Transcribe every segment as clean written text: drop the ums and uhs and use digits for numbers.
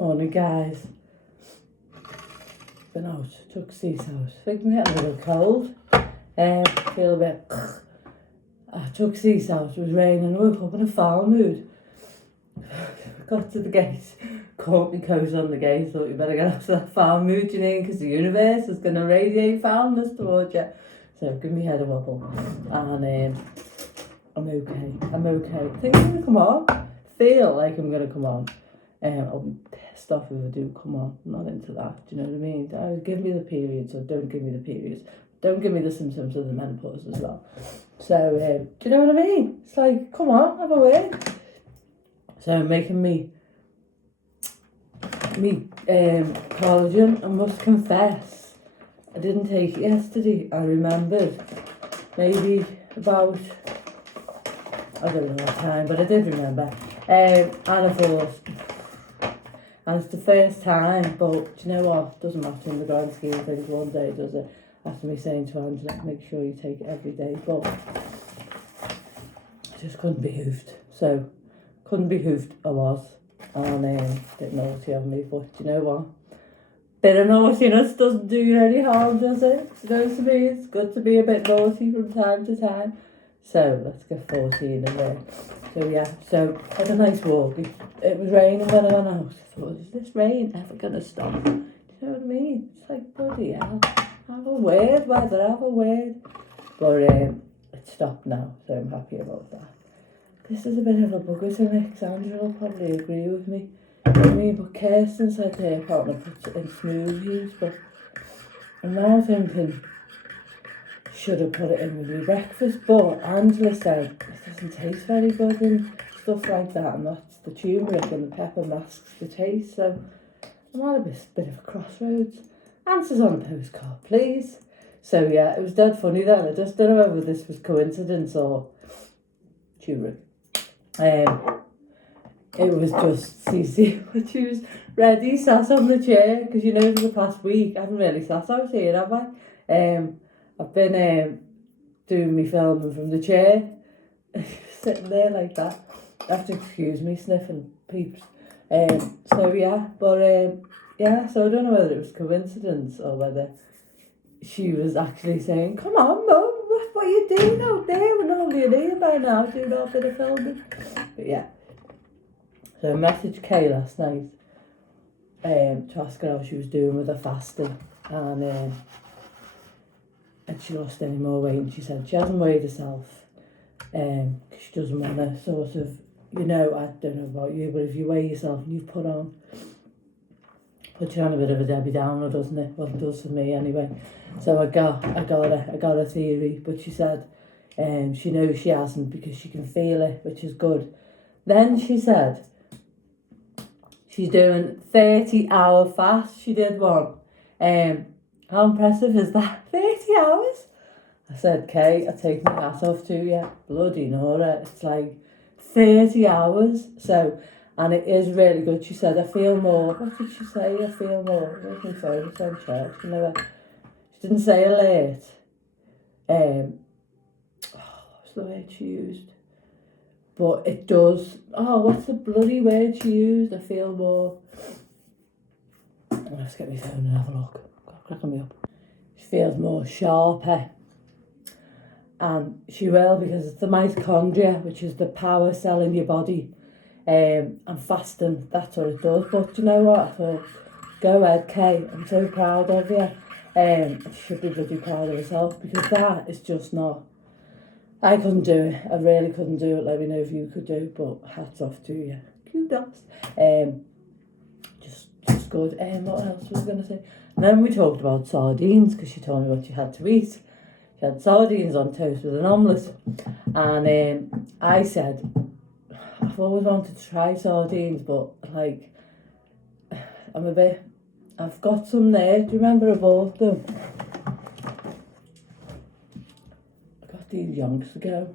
Morning, guys. Been out, took C's out. Think I'm getting a little cold. Feel a bit. I took C's out, it was raining, I woke up in a foul mood. Got to the gate, caught me coat on the gate, thought you better get out of that foul mood, you know, because the universe is going to radiate foulness towards you. So give me head a wobble. And I'm okay. I think I'm going to come on. Feel like I'm going to come on. I'll be pissed off if I do come on. I'm not into that, do you know what I mean? Either give me the periods or don't give me the periods. Don't give me the symptoms of the menopause as well. So, do you know what I mean? It's like, come on, have a word. So making me collagen, I must confess, I didn't take it yesterday. I remembered maybe about, I don't know what time, but I did remember. And I thought, and it's the first time, but do you know what? Doesn't matter in the grand scheme of things one day, does it? After me saying to Angela, make sure you take it every day, but I just couldn't be hoofed. So, couldn't be hoofed, I was. And bit naughty of me, but do you know what? Bit of naughtiness doesn't do you any harm, does it? You know, to me, it's good to be a bit naughty from time to time. So, let's get 14 in there. So, yeah, so I had a nice walk. It was raining when I went out. I thought, is this rain ever going to stop? Do you know what I mean? It's like, bloody hell. Have a word, weather, have a word. But it stopped now, so I'm happy about that. This is a bit of a bugger to me. Sandra will probably agree with me. You know what I mean? But Kirsten said her partner puts it in smoothies, but I'm now thinking, should have put it in with my breakfast, but Angela said it doesn't taste very good and stuff like that, and that's the turmeric and the pepper masks the taste, so I'm at a bit of a crossroads. Answers on the postcard, please. So yeah, it was dead funny then. I just don't know whether this was coincidence or turmeric. It was just Cece, when she was ready, sat on the chair, because you know for the past week I haven't really sat out here, have I? I've been doing my filming from the chair, sitting there like that. You have to excuse me sniffing peeps. So yeah, but yeah, so I don't know whether it was coincidence or whether she was actually saying, come on, Mum, what are you doing out there? We're normally in here by now, doing a bit of filming. But yeah, so I messaged Kay last night to ask her how she was doing with her fasting. And she lost any more weight, and she said she hasn't weighed herself because she doesn't want to sort of, you know, I don't know about you, but if you weigh yourself and you put you on a bit of a Debbie Downer, doesn't it? Well, it does for me anyway. So I got a theory, but she said she knows she hasn't because she can feel it, which is good. Then she said she's doing 30-hour fast. She did one. How impressive is that? 30 hours? I said, Kay, I take my hat off to you. Bloody Nora. It's like 30 hours. So, and it is really good. She said, I feel more. What did she say? I feel more. Where's my phone? It's on charge. You know, she didn't say alert. What's the word she used? But it does. Oh, what's the bloody word she used? I feel more. Let's get my phone and have a look. Cracking me up. She feels more sharper. And she will, because it's the mitochondria, which is the power cell in your body. And fasting, that's what it does. But you know what? I thought, go ahead, Kay. I'm so proud of you. She should be bloody proud of herself, because that is just not. I couldn't do it. I really couldn't do it. Let me know if you could do it, but hats off to you. Kudos. Just good. What else was I going to say? And then we talked about sardines, because she told me what she had to eat. She had sardines on toast with an omelette. And I said, I've always wanted to try sardines, but like, I've got some there. Do you remember I bought them? I got these yonks ago.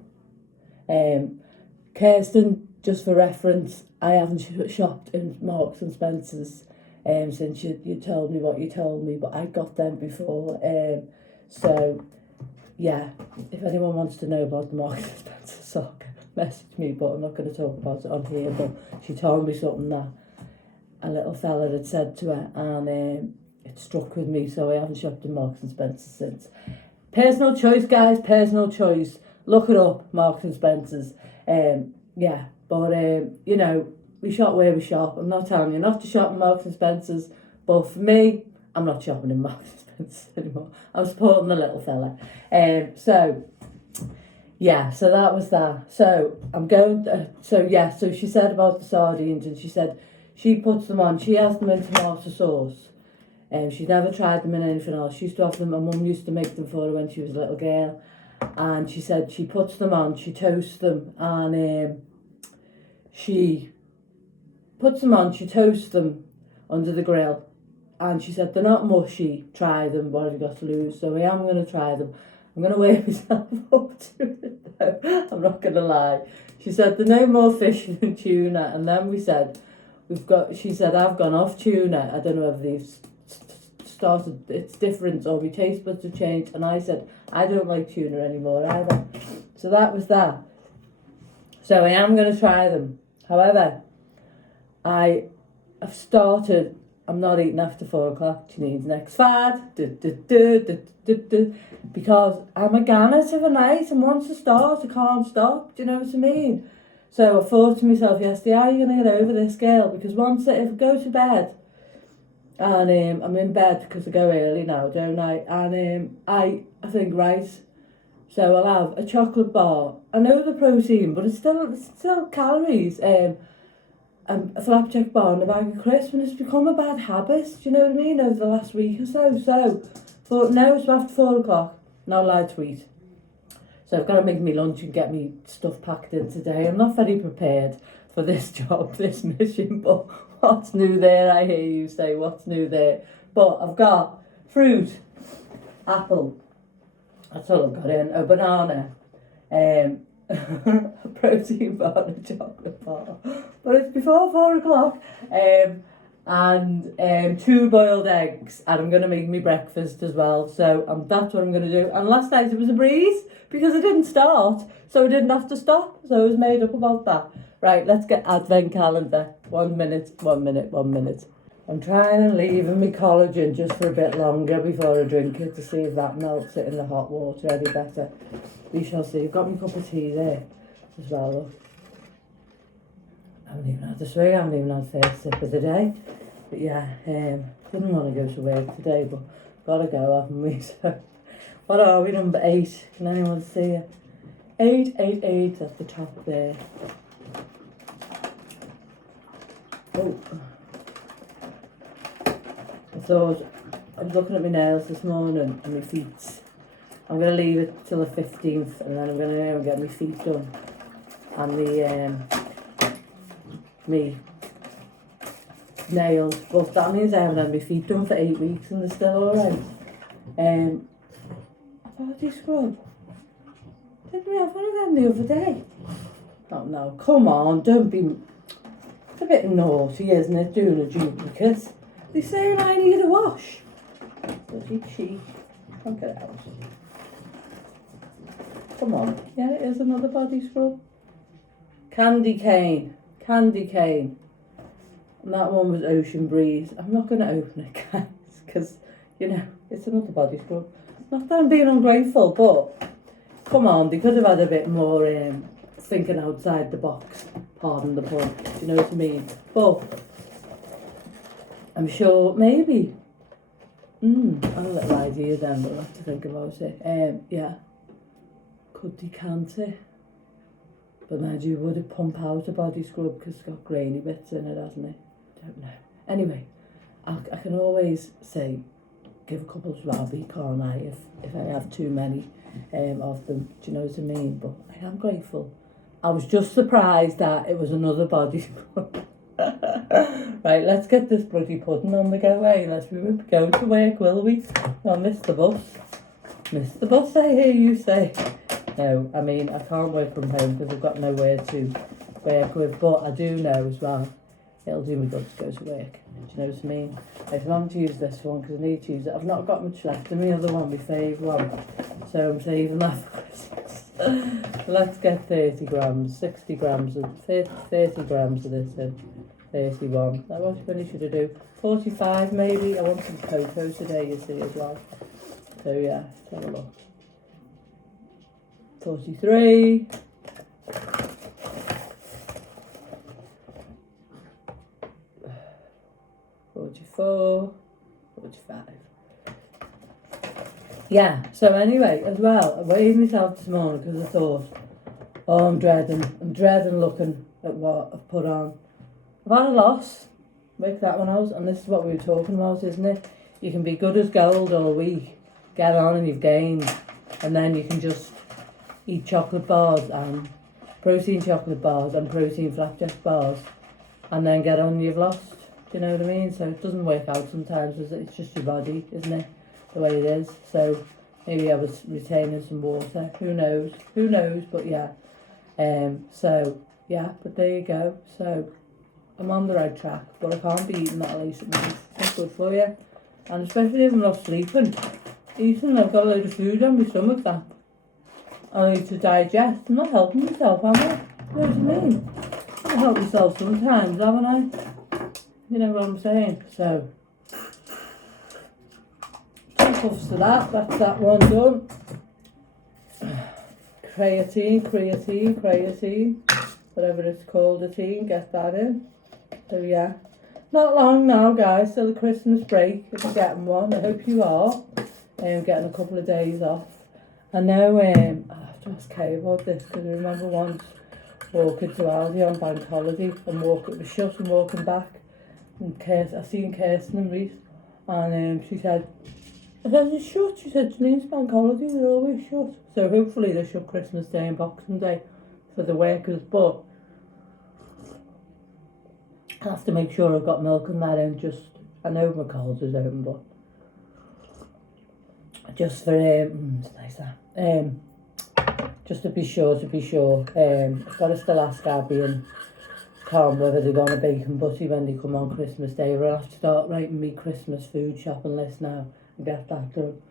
Kirsten, just for reference, I haven't shopped in Marks and Spencer's since you told me what you told me, but I got them before. So, yeah, if anyone wants to know about the Marks and Spencer sock, message me, but I'm not going to talk about it on here. But she told me something that a little fella had said to her, and it struck with me, so I haven't shopped in Marks and Spencer since. Personal choice, guys, personal choice. Look it up, Marks and Spencer's. Yeah, but you know, we shop where we shop. I'm not telling you not to shop in Marks and Spencer's, but for me, I'm not shopping in Marks and Spencer's anymore. I'm supporting the little fella. So yeah, so that was that. So I'm going. So she said about the sardines, and she said she puts them on. She has them in tomato sauce. She'd never tried them in anything else. She used to have them. My mum used to make them for her when she was a little girl, and she said she puts them on. She toasts them, and she puts them on. She toasts them under the grill, and she said they're not mushy. Try them. What have you got to lose? So I am going to try them. I'm going to weigh myself up to it though. I'm not going to lie. She said they're no more fish than tuna, and then we said she said I've gone off tuna. I don't know if they've started, it's different, or my taste buds have changed, and I said I don't like tuna anymore either. So that was that. So I am going to try them. However, I have started, I'm not eating after 4 o'clock. She needs next fad. Because I'm a gannet of a night, and once I start, I can't stop. Do you know what I mean? So I thought to myself yesterday, how are you going to get over this, girl? Because if I go to bed, and I'm in bed because I go early now, don't I? And I think, right, so I'll have a chocolate bar. I know the protein, but it's still calories. A flapjack bar and a bag of crisps, and it's become a bad habit, do you know what I mean, over the last week or so. But now it's after 4 o'clock, not allowed to eat. So I've got to make me lunch and get me stuff packed in today. I'm not very prepared for this job, this mission, but what's new there, I hear you say, what's new there? But I've got fruit, apple, that's all I've got in, a banana, a protein bar and a chocolate bar. But it's before 4 o'clock. And 2 boiled eggs, and I'm going to make me breakfast as well. So that's what I'm going to do. And last night it was a breeze because I didn't start, so I didn't have to stop. So I was made up about that. Right, let's get advent calendar. 1 minute, 1 minute, 1 minute. I'm trying and leaving my collagen just for a bit longer before I drink it to see if that melts it in the hot water any better. We shall see. I've got my cup of tea there as well, look. I haven't even had a swig, I haven't even had the first sip of the day. But yeah, didn't want to go to work today, but gotta go, haven't we? So, what are we, number 8? Can anyone see it? 888 at the top there. Oh. I was looking at my nails this morning and my feet. I'm going to leave it till the 15th, and then I'm going to go and get my feet done. And me nails, but that means I haven't had my feet done for 8 weeks and they're still alright. A body scrub. Didn't we have one of them the other day? Oh no, come on, don't be... It's a bit naughty, isn't it, doing a duplicate? They're saying I need a wash. Bloody cheek. Can't get it out. Come on. Yeah, it is another body scrub. Candy cane. Candy cane. And that one was Ocean Breeze. I'm not going to open it, guys, because, you know, it's another body scrub. Not that I'm being ungrateful, but come on, they could have had a bit more thinking outside the box. Pardon the pun. Do you know what I mean? But I'm sure maybe. I have a little idea then, but I'll have to think about it. Yeah. Could decant it. But mind you, would it pump out a body scrub because it's got grainy bits in it, hasn't it? Don't know. Anyway, I can always say, give a couple to Robbie, can't I, if I have too many of them. Do you know what I mean? But I am grateful. I was just surprised that it was another body scrub. Right, let's get this bloody pudding on the go, eh? Let's be going to work, will we? I'll miss the bus. Miss the bus, I hear you say. No, I mean, I can't work from home because I've got nowhere to work with, but I do know as well, it'll do me good to go to work. Do you know what I mean? I want to use this one because I need to use it. I've not got much left in the other one, my fave one, so I'm saving that for Christmas. Let's get 30 grams, 60 grams, of 30 grams of this in. 31. That was when you should have do. 45 maybe. I want some cocoa today, you see, as well. So yeah, let's have a look. 43. 44. 45. Yeah, so anyway, as well, I weighed myself this morning because I thought, oh, I'm dreading looking at what I've put on. I've had a loss, work that one out, and this is what we were talking about, isn't it? You can be good as gold all week, get on and you've gained, and then you can just eat chocolate bars and protein chocolate bars and protein flapjack bars, and then get on and you've lost. Do you know what I mean? So it doesn't work out sometimes, does it? It's just your body, isn't it? The way it is. So maybe I was retaining some water. Who knows? Who knows? But yeah. So yeah, but there you go. So I'm on the right track, but I can't be eating that lace at night. It's not good for you. And especially if I'm not sleeping. Eating, I've got a load of food on my stomach that I need to digest. I'm not helping myself, am I? You know what I mean? I help myself sometimes, haven't I? You know what I'm saying? So puffs to that. That's that one done. Creatine, whatever it's called, a teen, get that in. So yeah, not long now, guys, till the Christmas break. If you're getting one, I hope you are. Getting a couple of days off. I know. I have to ask Kay about this because I remember once walking to Aldi on bank holiday and it was shut and walking back. And I seen Kirsten and Reese, and she said, I said, it's shut. She said, Janine's bank holiday, they're always shut. So hopefully they shut Christmas Day and Boxing Day for the workers, but I have to make sure I've got milk and that in. Just, I know my Coles is open, but just for, it's nice that, just to be sure, I've got to still ask Abby and Tom whether they're going to bacon butty when they come on Christmas Day. We'll have to start writing me Christmas food shopping list now and get that done.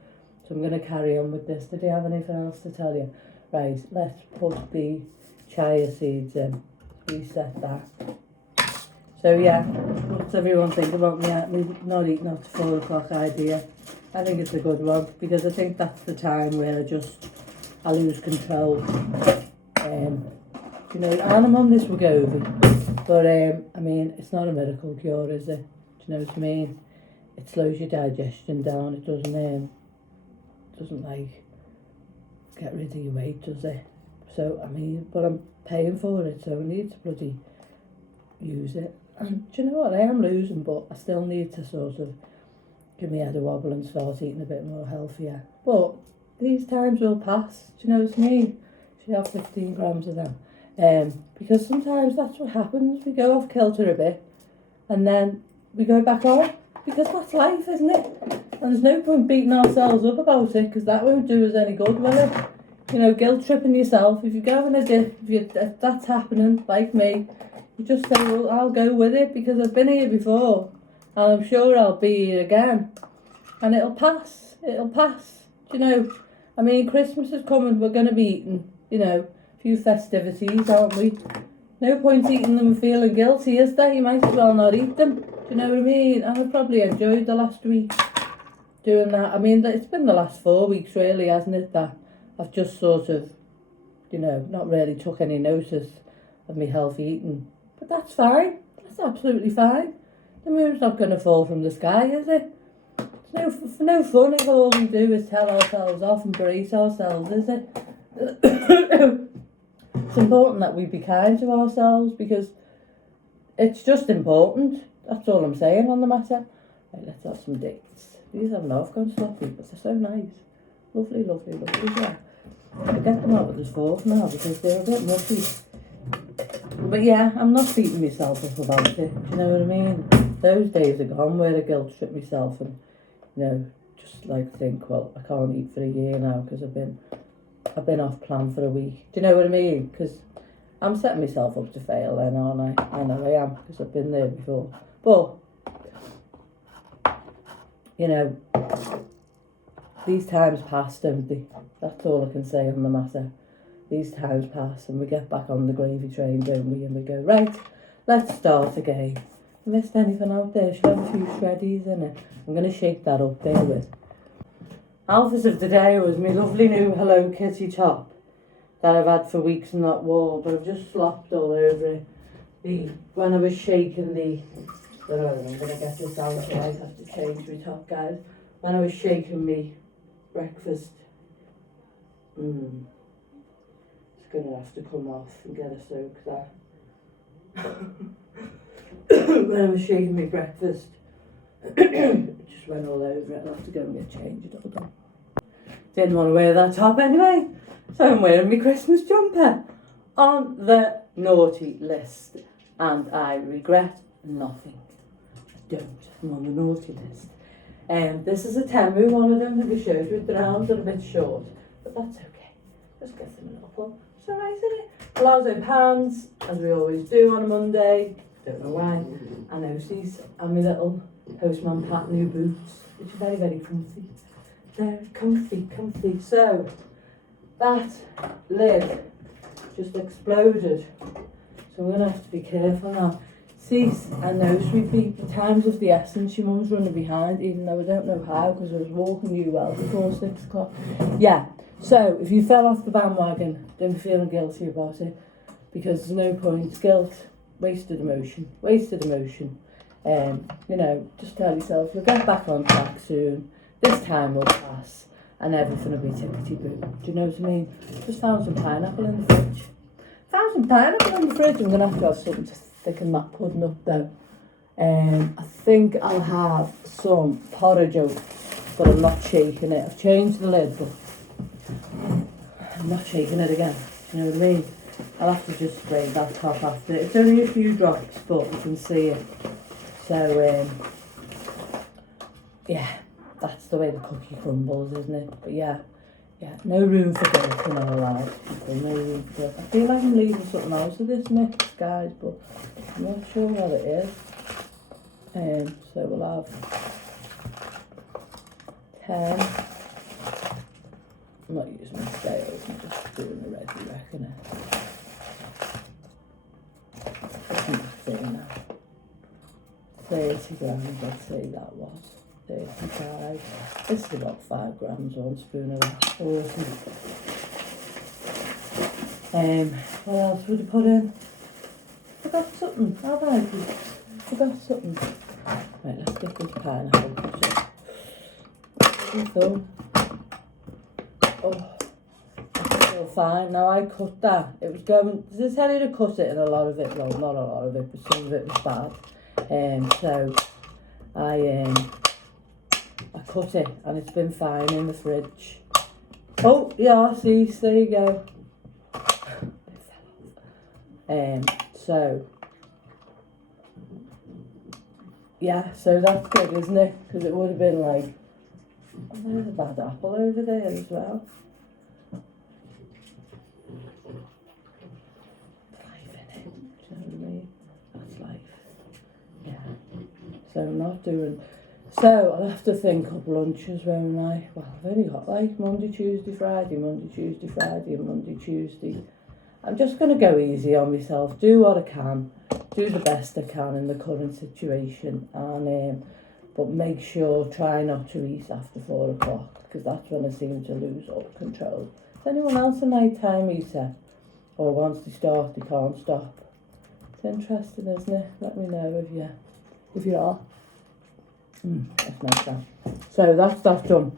So I'm going to carry on with this. Did you have anything else to tell you? Right, let's put the chia seeds in. Reset that. So yeah, what's everyone think about me not eating after 4 o'clock idea? I think it's a good one because I think that's the time where I lose control. You know, and I'm on this Wegovy, but I mean, it's not a miracle cure, is it? Do you know what I mean? It slows your digestion down. It doesn't like get rid of your weight, does it? So I mean, but I'm paying for it, so I need to bloody use it. And do you know what? I am losing, but I still need to sort of give me head a wobble and start eating a bit more healthier. But these times will pass. Do you know what I mean? Should have 15 grams of them. Because sometimes that's what happens. We go off kilter a bit, and then we go back on. Because that's life, isn't it? And there's no point beating ourselves up about it, because that won't do us any good, will it? You know, guilt tripping yourself. If you're having a dip, if that's happening, like me, you just say, well, I'll go with it, because I've been here before, and I'm sure I'll be here again. And it'll pass. It'll pass. Do you know? I mean, Christmas is coming. We're going to be eating, you know, a few festivities, aren't we? No point eating them and feeling guilty, is there? You might as well not eat them. Do you know what I mean? And I've probably enjoyed the last week doing that. I mean, it's been the last 4 weeks, really, hasn't it, that I've just sort of, you know, not really took any notice of me healthy eating. But that's fine. That's absolutely fine. The moon's not going to fall from the sky, is it? It's no fun if all we do is tell ourselves off and berate ourselves, is it? It's important that we be kind to ourselves, because it's just important. That's all I'm saying on the matter. Right, let's have some dates. These are not gone sloppy, but they're so nice. Lovely, lovely, lovely. Yeah. I'll get them out with this fork now because they're a bit muffy. But yeah, I'm not beating myself up about it. Do you know what I mean? Those days are gone where I guilt trip myself and, you know, just like think, well, I can't eat for a year now because I've been off plan for a week. Do you know what I mean? Because I'm setting myself up to fail then, aren't I? I know I am, because I've been there before. But, you know, these times pass, don't they? That's all I can say on the matter. These times pass and we get back on the gravy train, don't we? And we go, right, let's start again. Missed anything out there? Should have a few shreddies in it. I'm going to shake that up there with. Outfit of the day was my lovely new Hello Kitty top that I've had for weeks in that wall, but I've just slopped all over it. When I was shaking I'm going to get this out, so I have to change my top, guys. When I was shaking me breakfast, it's going to have to come off and get a soak there. When I was shaking my breakfast, it just went all over it. I'll have to go and get changed. Hold on. Didn't want to wear that top anyway, so I'm wearing my Christmas jumper on the naughty list, and I regret nothing. I don't. I'm on the naughty list. This is a Temu one. I don't think I showed you. The arms are a bit short, but that's okay. Just get them a little pull. It's alright, isn't it? Palazzo pants, as we always do on a Monday. Don't know why. And Ocies, and my little Postman Pat new boots, which are very, very comfy. They're comfy. So, that lid just exploded. So I'm going to have to be careful now. See, I know, sweet pea, the time's of the essence. Your mum's running behind, even though I don't know how, because I was walking you well before 6 o'clock. Yeah, so if you fell off the bandwagon, don't be feeling guilty about it, because there's no point. Guilt, wasted emotion. You know, just tell yourself you'll get back on track soon. This time will pass, and everything will be tickety-boo. Do you know what I mean? Just found some pineapple in the fridge. I'm going to have something to thicken that pudding up though. I think I'll have some porridge oats, but I'm not shaking it. I've changed the lid, but I'm not shaking it again. You know what I mean? I'll have to just spray that top after. It's only a few drops, but you can see it. So, yeah, that's the way the cookie crumbles, isn't it? But yeah, no room for guilt in our lives. No room for guilt. I feel like I'm leaving something else of this mix, guys, but I'm not sure what it is. So we'll have 10. I'm not using my scales, I'm just doing a ready reckoner. Putting that in now. 30 grams, I'd say that was. 35. This is about 5 grams, 1 spoon of that. 40. What else would I put in? Forgot something, have I? Forgot something. Right, let's get this pineapple. Oh, I feel fine. Now I cut that. It was going, did I tell you to cut it, and a lot of it, well, not a lot of it, but some of it was bad. So I cut it, and it's been fine in the fridge. Oh, yeah, see, there you go. So yeah, so that's good, isn't it? Because it would have been like, oh, there's a bad apple over there as well. Life in it, do you know what I mean? That's life. Yeah. So I'm not doing. So I'll have to think up lunches, won't I? Well, I've only got like Monday, Tuesday, Friday, and Monday, Tuesday. I'm just going to go easy on myself, do what I can, do the best I can in the current situation, and but make sure, try not to eat after 4 o'clock, because that's when I seem to lose all control. Is anyone else a nighttime eater? Or once they start, they can't stop? It's interesting, isn't it? Let me know if you are. That's nice, that. So that's that done.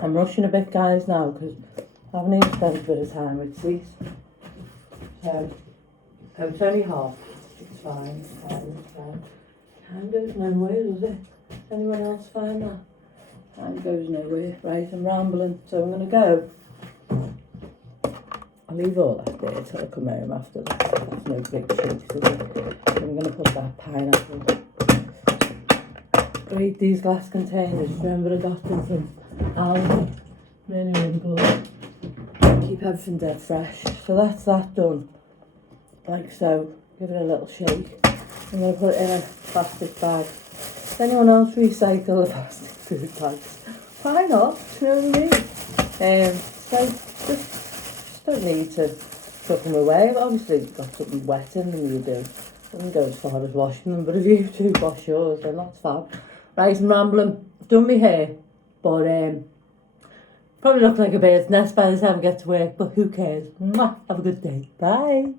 I'm rushing a bit, guys, now, because I haven't even spent a bit of time with these. So, it's only half. It's fine. Time goes nowhere, does it? Anyone else find that? Time goes nowhere. Right, I'm rambling, so I'm going to go. I'll leave all that there till I come home after that. That's no big shakes, is it? I'm going to put that pineapple. Great, these glass containers. Remember I got them from Aldi. Really good. Keep everything dead fresh. So that's that done. Like so. Give it a little shake. I'm going to put it in a plastic bag. Does anyone else recycle the plastic food bags? Why not? Do you know what I mean? So just don't need to chuck them away. But obviously you've got something wet in them, you do. Doesn't go as far as washing them, but if you do wash yours, then that's fab. Right, I'm rambling. Done my hair, but probably look like a bird's nest by the time I get to work, but who cares? Mwah, have a good day. Bye.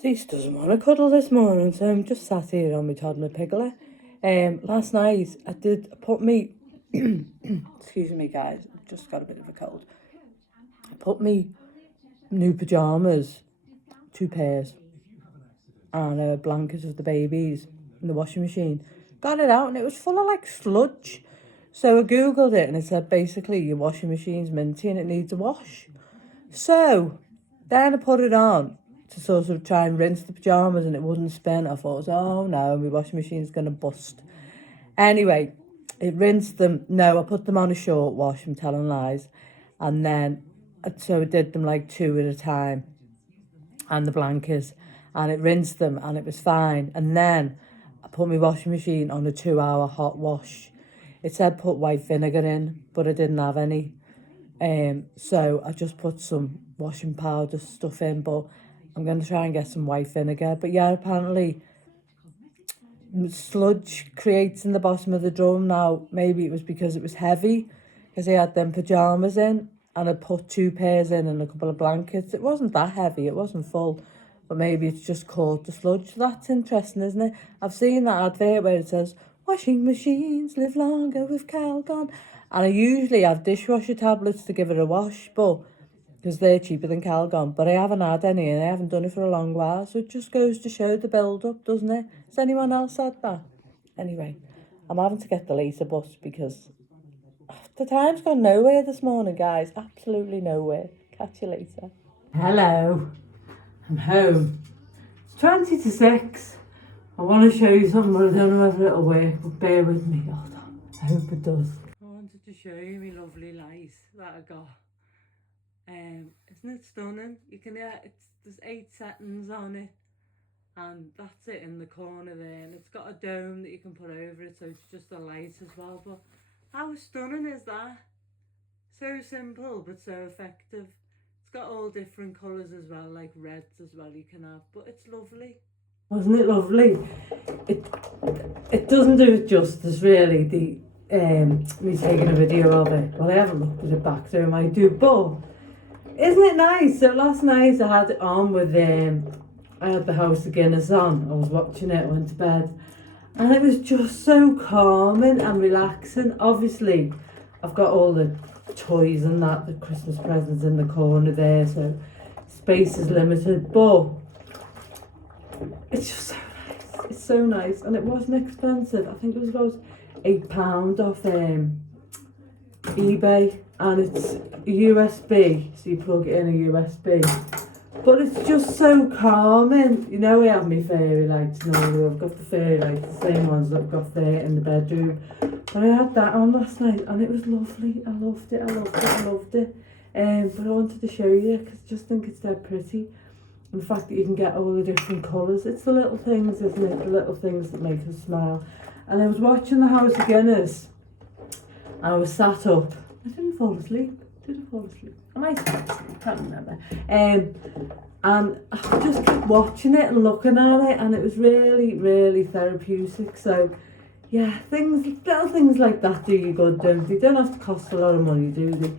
Cease doesn't want to cuddle this morning, so I'm just sat here on my toddler Piggler. Last night I put me, excuse me guys, I've just got a bit of a cold. I put me new pyjamas, 2 pairs, and a blanket of the babies in the washing machine. Got it out and it was full of like sludge. So I googled it and it said basically your washing machine's minty and it needs a wash. So then I put it on to sort of try and rinse the pyjamas and it wouldn't spin. I thought, oh no, my washing machine's going to bust. Anyway, it rinsed them. No, I put them on a short wash, I'm telling lies. And then, so I did them like 2 at a time. And the blankets. And it rinsed them and it was fine. And then I put my washing machine on a 2-hour hot wash. It said put white vinegar in, but I didn't have any. So I just put some washing powder stuff in, but I'm going to try and get some white vinegar. But yeah, apparently sludge creates in the bottom of the drum. Now, maybe it was because it was heavy, because I had them pyjamas in, and I put 2 pairs in and a couple of blankets. It wasn't that heavy, it wasn't full. But maybe it's just caught the sludge. That's interesting, isn't it? I've seen that advert where it says, washing machines live longer with Calgon. And I usually have dishwasher tablets to give it a wash, but because they're cheaper than Calgon. But I haven't had any and I haven't done it for a long while. So it just goes to show the build-up, doesn't it? Has anyone else had that? Anyway, I'm having to get the later bus because the time's gone nowhere this morning, guys. Absolutely nowhere. Catch you later. Hello. I'm home. It's 20 to 6. I want to show you something, but I don't know whether it'll work, but bear with me. Hold on. I hope it does. I wanted to show you my lovely light that I got. Isn't it stunning? You can there's 8 settings on it, and that's it in the corner there, and it's got a dome that you can put over it, so it's just a light as well. But how stunning is that? So simple, but so effective. It's got all different colours as well, like reds as well you can have, but it's lovely. Wasn't it lovely? It doesn't do it justice really, the me taking a video of it. Well, I haven't looked at it back, so I might do, but isn't it nice? So last night I had it on with, I had the House of Guinness on. I was watching it, went to bed, and it was just so calming and relaxing. Obviously, I've got all the toys and that, the Christmas presents in the corner there, so space is limited, but it's just so nice. It's so nice, and it wasn't expensive. I think it was about £8 off eBay, and it's USB, so you plug it in a USB. But it's just so calming. You know, I have my fairy lights and all. I've got the fairy lights, the same ones that I've got there in the bedroom. But I had that on last night and it was lovely. I loved it, I loved it, I loved it. But I wanted to show you because I just think it's dead pretty. And the fact that you can get all the different colours. It's the little things, isn't it? The little things that make us smile. And I was watching the House of Guinness. I was sat up. I didn't fall asleep. Did I fall asleep? I might have fallen asleep, I can't remember. And I just kept watching it and looking at it, and it was really, really therapeutic. So, yeah, little things like that do you good, don't they? They don't have to cost a lot of money, do they?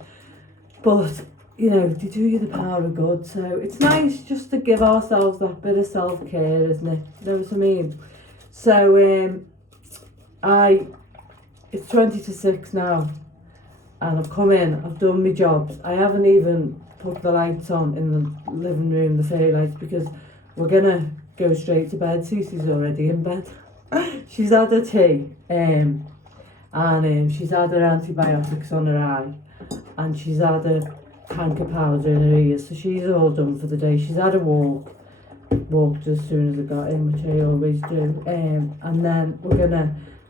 But, you know, they do you the power of good. So it's nice just to give ourselves that bit of self-care, isn't it? You know what I mean? So, it's 20 to 6 now. And I've come in, I've done my jobs. I haven't even put the lights on in the living room, the fairy lights, because we're gonna go straight to bed. Cece's already in bed. She's had her tea, and she's had her antibiotics on her eye, and she's had her canker powder in her ears, so she's all done for the day. She's had a walked as soon as I got in, which I always do, and then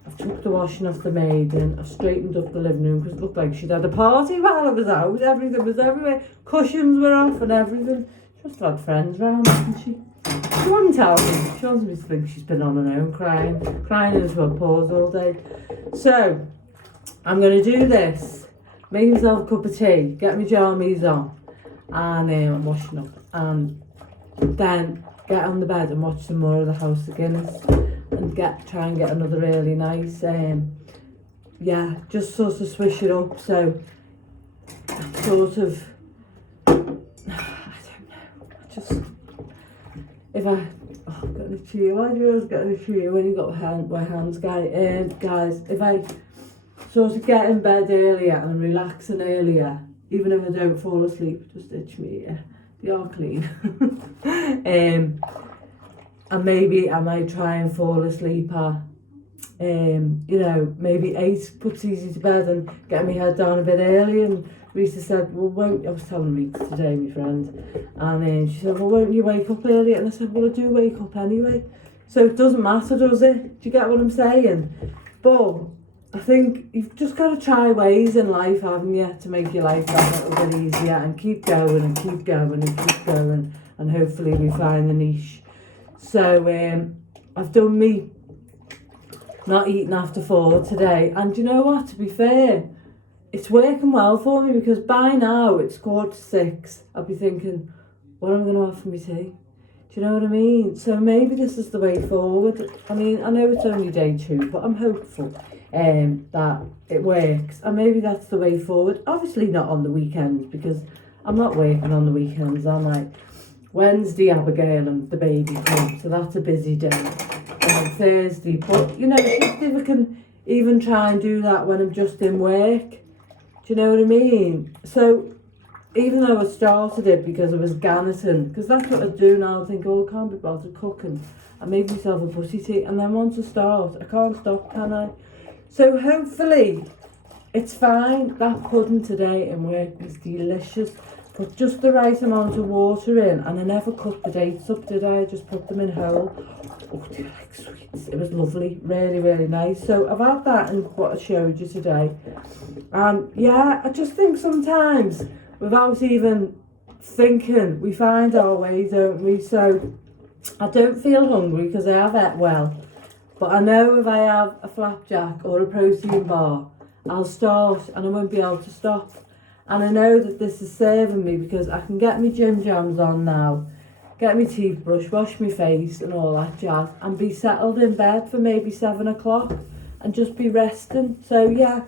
I've took the washing off the maid and I've straightened up the living room because it looked like she'd had a party while I was out. Everything was everywhere. Cushions were off and everything. She must have had friends round, didn't she? She wouldn't tell me. She wants me to think she's been on her own crying into her paws all day. So, I'm going to do this. Make myself a cup of tea, get my jammies on, and I'm washing up. And then get on the bed and watch some more of the House of Guinness and try and get another really nice, yeah, just sort of swish it up. So sort of, I don't know, just, if I, oh, I've got an itchy, why do you always get an itchy when you got hands, guys, if I sort of get in bed earlier and I'm relaxing earlier, even if I don't fall asleep, just itch me, yeah, they are clean. And maybe I might try and fall asleep at, you know, maybe 8, put Easy to bed and get my head down a bit early. And Rita said, well, I was telling Rita today, my friend, and she said, well, won't you wake up early? And I said, well, I do wake up anyway. So it doesn't matter, does it? Do you get what I'm saying? But I think you've just got to try ways in life, haven't you, to make your life that little bit easier, and keep going and keep going and keep going, and hopefully we find the niche. So I've done me not eating after 4 today, and you know what, to be fair, it's working well for me, because by now it's 5:45. I'll be thinking, what am I going to have for my tea? Do you know what I mean? So maybe this is the way forward. I mean, I know it's only day 2, but I'm hopeful that it works, and maybe that's the way forward. Obviously not on the weekends, because I'm not working on the weekends. I'm like, Wednesday Abigail and the baby come, so that's a busy day. And Thursday, but you know, just if I can even try and do that when I'm just in work, do you know what I mean? So even though I started it because I was ganneting, because that's what I do now, I think, oh, I can't be bothered cooking, I make myself a pussy tea, and then once I start, I can't stop, can I? So hopefully it's fine. That pudding today in work was delicious. Put just the right amount of water in, and I never cut the dates up, did I? I just put them in whole. Oh, they were like sweets. It was lovely, really, really nice. So I've had that in what I showed you today. And yeah, I just think sometimes, without even thinking, we find our way, don't we? So I don't feel hungry because I have ate well. But I know if I have a flapjack or a protein bar, I'll start and I won't be able to stop. And I know that this is serving me, because I can get my gym jams on now, get my teeth brushed, wash my face and all that jazz, and be settled in bed for maybe 7 o'clock and just be resting. So yeah,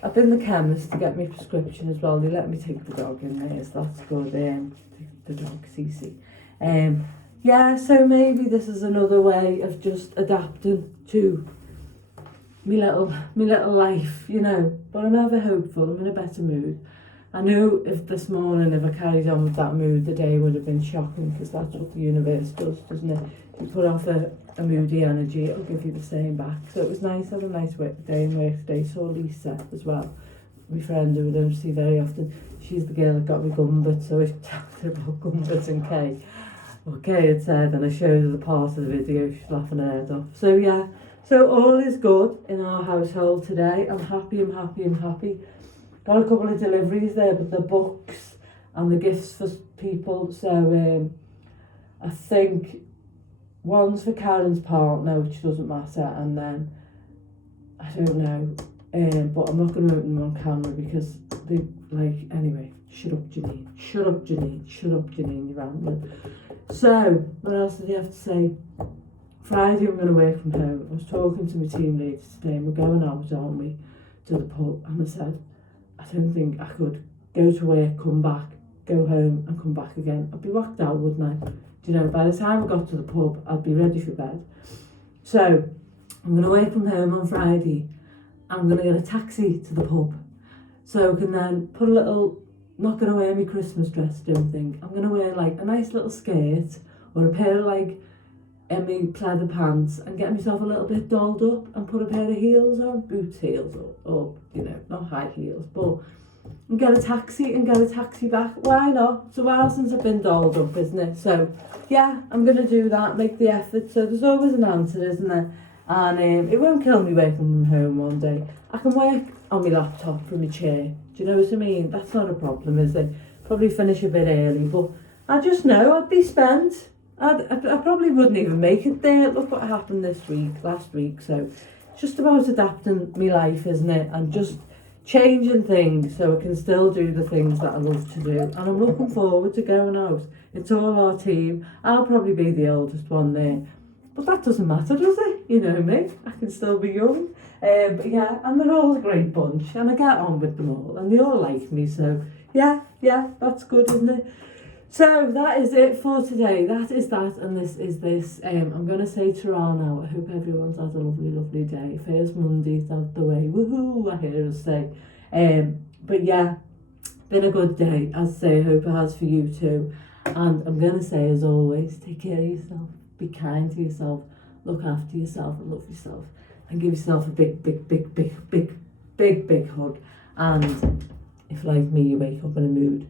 I've been to the chemist to get my prescription as well. They let me take the dog in there, so that's good. The dog, Cece. Yeah, so maybe this is another way of just adapting to me little life, you know. But I'm ever hopeful. I'm in a better mood. I knew if this morning, if I carried on with that mood, the day would have been shocking, because that's what the universe does, doesn't it? You put off a moody energy, it'll give you the same back. So it was nice. I had a nice work day and work today. Saw Lisa as well, my friend who I don't see very often. She's the girl that got me gumboots, so I talked her about gumboots and Kay. Well, Kay had said, and I showed her the part of the video, she's laughing her head off. So yeah, so all is good in our household today. I'm happy. Got a couple of deliveries there, but the books and the gifts for people. So I think one's for Karen's partner, which doesn't matter, and then I don't know, but I'm not going to open them on camera because they, like, anyway. Shut up, Janine, you're rambling. So what else did they have to say? Friday I'm going to work from home. I was talking to my team leader today, and we're going out, aren't we, to the pub, and I said, I don't think I could go to work, come back, go home and come back again. I'd be whacked out, wouldn't I? Do you know, by the time I got to the pub, I'd be ready for bed. So I'm going to work from home on Friday. I'm going to get a taxi to the pub, so I can then put a little, not going to wear my Christmas dress, don't think. I'm going to wear like a nice little skirt or a pair of like my pleather pants, and get myself a little bit dolled up and put a pair of heels on, boots heels, or you know, not high heels, but and get a taxi back. Why not? It's a while since I've been dolled up, isn't it? So yeah, I'm going to do that, make the effort. So there's always an answer, isn't there? And it won't kill me working from home one day. I can work on my laptop from my chair. Do you know what I mean? That's not a problem, is it? Probably finish a bit early, but I just know I'd be spent. I probably wouldn't even make it there. Look what happened last week. So it's just about adapting my life, isn't it? And just changing things so I can still do the things that I love to do. And I'm looking forward to going out. It's all our team. I'll probably be the oldest one there. But that doesn't matter, does it? You know me, I can still be young. But yeah, and they're all a great bunch, and I get on with them all, and they all like me, so yeah, that's good, isn't it? So that is it for today. That is that, and this is this. I'm going to say ta-ra now. I hope everyone's had a lovely, lovely day. First Monday's out the way. Woohoo, I hear us say. But yeah, been a good day. As I say, I hope it has for you too. And I'm going to say, as always, take care of yourself. Be kind to yourself. Look after yourself and love yourself. And give yourself a big hug. And if, like me, you wake up in a mood,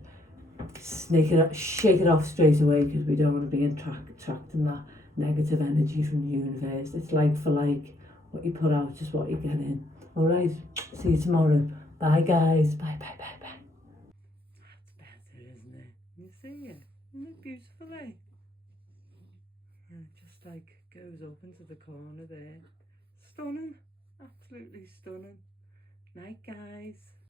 shake it off straight away, because we don't want to be attracting that negative energy from the universe. It's like for like, what you put out is what you get in. All right, see you tomorrow. Bye guys. Bye. That's better, isn't it? You see it? Isn't it beautiful, eh? And it just like goes up into the corner there. Stunning, absolutely stunning. Night guys.